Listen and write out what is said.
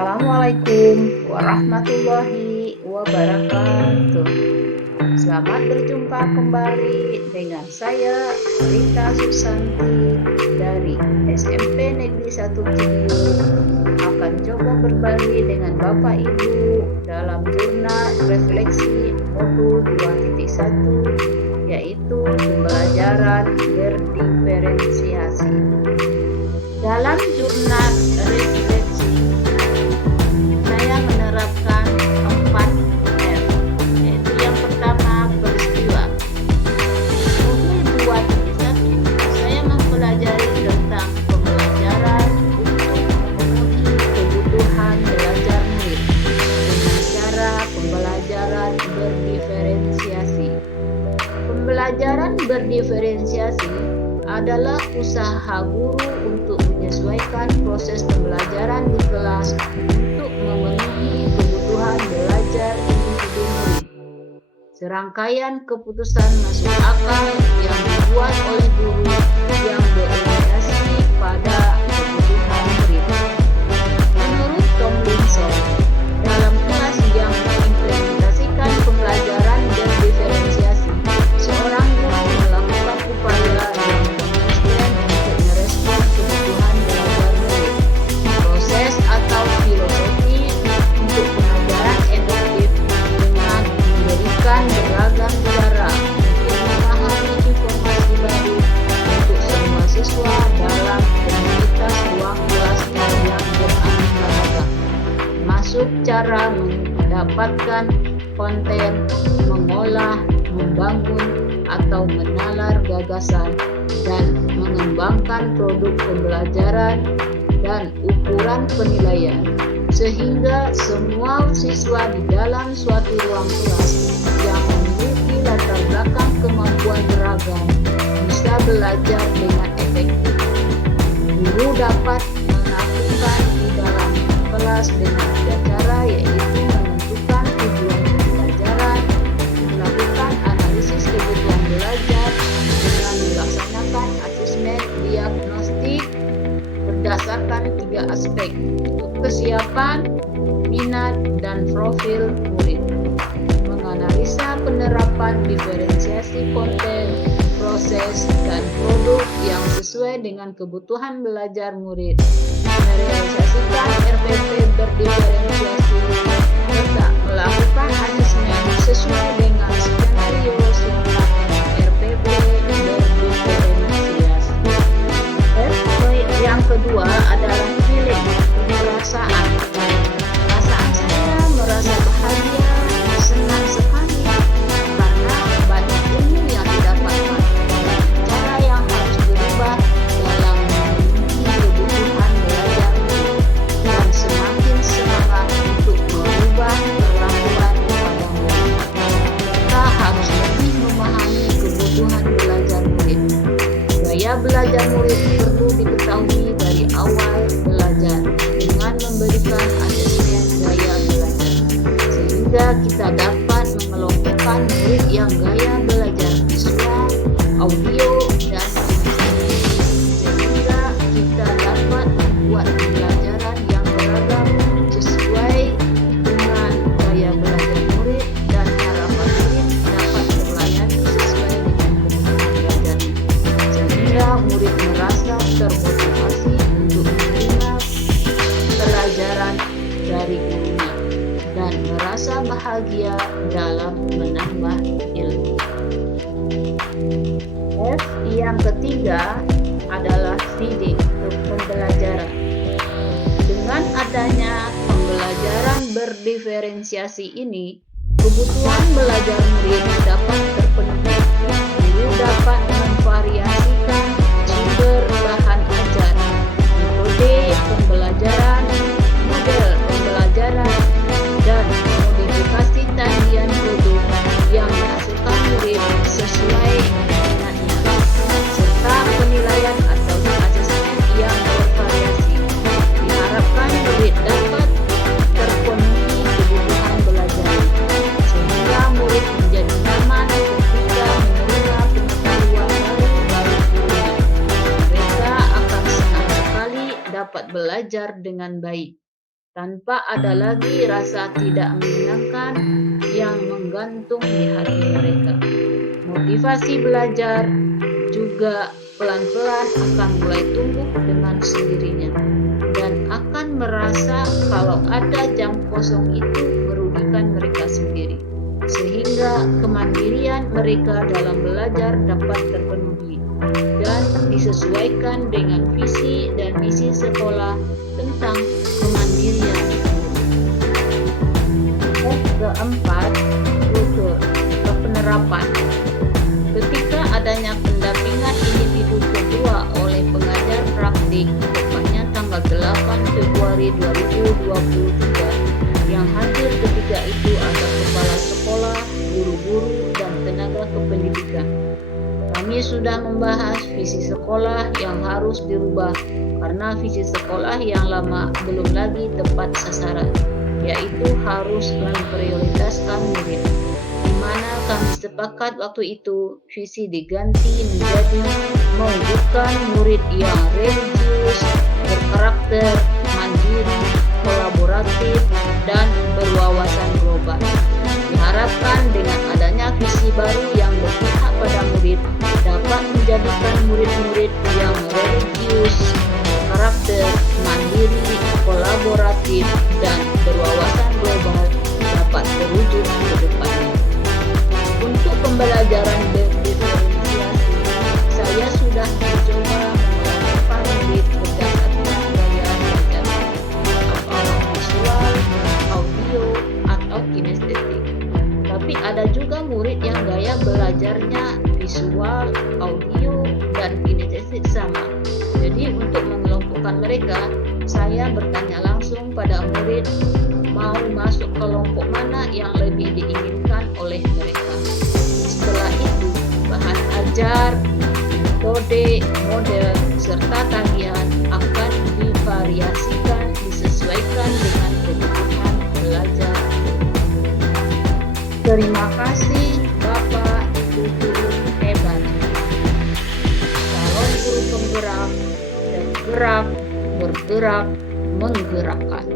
Assalamualaikum warahmatullahi wabarakatuh. Selamat berjumpa kembali dengan saya Rita Susanti dari SMP Negeri 1 Cibiuk. Akan coba berbagi dengan Bapak Ibu dalam jurnal refleksi modul 2.1, yaitu pembelajaran berdiferensiasi. Dalam jurnal refleksi saya menerapkan 4R, yaitu yang pertama peristiwa. Modul 2.1 saya mempelajari tentang pembelajaran untuk memenuhi kebutuhan belajar murid dengan cara pembelajaran berdiferensiasi. Pembelajaran berdiferensiasi adalah usaha guru untuk menyesuaikan proses pembelajaran di kelas untuk memenuhi kebutuhan belajar individu murid. Serangkaian keputusan masuk akal yang dibuat oleh guru yang berorientasi pada kebutuhan murid. Menurut Tomlinson, dalam kelas yang mengimplementasikan pembelajaran berdiferensiasi, seorang guru melakukan upaya yang konsisten untuk merespon kebutuhan belajar murid. Proses atau filosofi untuk pengajaran efektif dengan memberikan beragam cara untuk memahami informasi baru untuk semua siswa dalam komunitas ruang kelasnya yang beraneka ragam, termasuk cara mendapatkan konten, mengolah, membangun atau menalar gagasan, dan mengembangkan produk pembelajaran dan ukuran penilaian, sehingga semua siswa di dalam suatu ruang kelas yang memiliki latar belakang kemampuan beragam bisa belajar dengan efektif. Guru dapat melakukan di dalam kelas dengan tiga cara, yaitu menentukan tujuan pembelajaran, melakukan analisis kebutuhan belajar dengan melaksanakan asesmen diagnostik berdasarkan tiga aspek, kesiapan, minat, dan profil murid, menganalisa penerapan diferensiasi konten, proses, dan produk yang sesuai dengan kebutuhan belajar murid, merealisasikan RPP berdiferensiasi, serta melakukan asesmen sesuai dengan skenario singkat RPP berdiferensiasi. Yang kedua adalah feeling, perasaan. Perasaan saya merasa bahagia, senang sekali karena banyak ilmu yang didapatkan, cara yang harus dirubah dalam memenuhi kebutuhan belajar murid, dan semakin semangat untuk merubah perlakuan pada murid. Kita harus lebih memahami kebutuhan belajar murid. Gaya belajar murid perlu diketahui dari awal belajar dengan memberikan asesmen gaya belajar, sehingga kita dapat mengelompokkan murid yang gaya belajar visual, audio, dan kinesthetik, sehingga kita dapat membuat pembelajaran yang beragam sesuai dengan gaya belajar murid dan harapan murid dapat terlayani sesuai dengan kebutuhan belajar, sehingga murid merasa termotivasi untuk menerima pelajaran dari gurunya dan merasa bahagia dalam menambah ilmu. F yang ketiga adalah feeding, pembelajaran. Dengan adanya pembelajaran berdiferensiasi ini, kebutuhan belajar murid dapat terpenuhi. Guru dapat memvariasikan sumber bahan ajar, metode pembelajaran, model pembelajaran, dan modifikasi tagihan produk yang dihasilkan murid sesuai minatnya, serta penilaian atau asesmen yang bervariasi. Diharapkan murid dapat terpenuhi kebutuhan belajar, sehingga murid menjadi nyaman ketika menerima pengetahuan baru dari gurunya. Mereka akan senang sekali dapat belajar dengan baik. tanpa ada lagi rasa tidak menyenangkan yang menggantung di hati mereka. Motivasi belajar juga pelan-pelan akan mulai tumbuh dengan sendirinya dan akan merasa kalau ada jam kosong itu merugikan mereka sendiri, sehingga kemandirian mereka dalam belajar dapat terpenuhi dan disesuaikan dengan visi dan misi sekolah tentang kemandirian itu. Keempat, kultur penerapan. Ketika adanya pendampingan individu kedua oleh pengajar praktik, tepatnya tanggal 8 Februari 2023, yang hadir ketika itu ada kepala sekolah, guru-guru, dan tenaga kependidikan. Kami sudah membahas visi sekolah yang harus dirubah karena visi sekolah yang lama belum lagi tepat sasaran, yaitu harus memprioritaskan murid, di mana kami sepakat waktu itu visi diganti menjadi mewujudkan murid yang religius, berkarakter, mandiri, kolaboratif, dan berwawasan global. Diharapkan dengan adanya visi baru yang berpihak pada murid dapat menjadikan murid-murid yang religius, karakter, mandiri, kolaboratif, dan berwawasan global dapat terwujud ke depannya. Untuk pembelajaran berdiferensiasi, saya sudah mencoba mengelompokkan murid berdasarkan gaya belajarnya, apakah visual, audio, atau kinestetik. Tapi ada juga murid yang gaya belajarnya visual, audio, dan kinestetik sama. Jadi untuk mengelompokkan mereka, saya bertanya langsung pada murid mau masuk kelompok mana yang lebih diinginkan oleh mereka. Setelah itu, bahan ajar, metode, model, serta tagihan akan divariasikan disesuaikan dengan kebutuhan belajar. Terima kasih Bapak Ibu guru hebat. Calon guru penggerak, bergerak, menggerakkan.